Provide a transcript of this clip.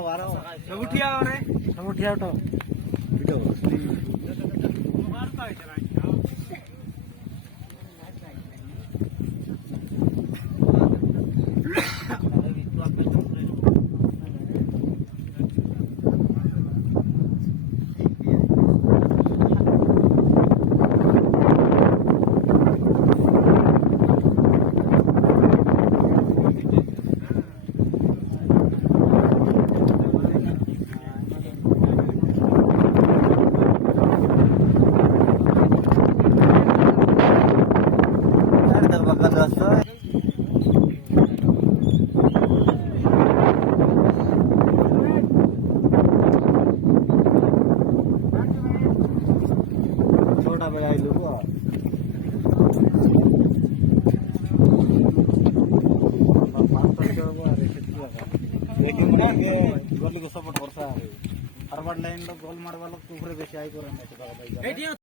सब उठिया रे सब उठिया उठो छोटा बड़ा लोग गोल को सपोर्ट करता है हर बार लाइन गोल मारवा लोग बेसी आई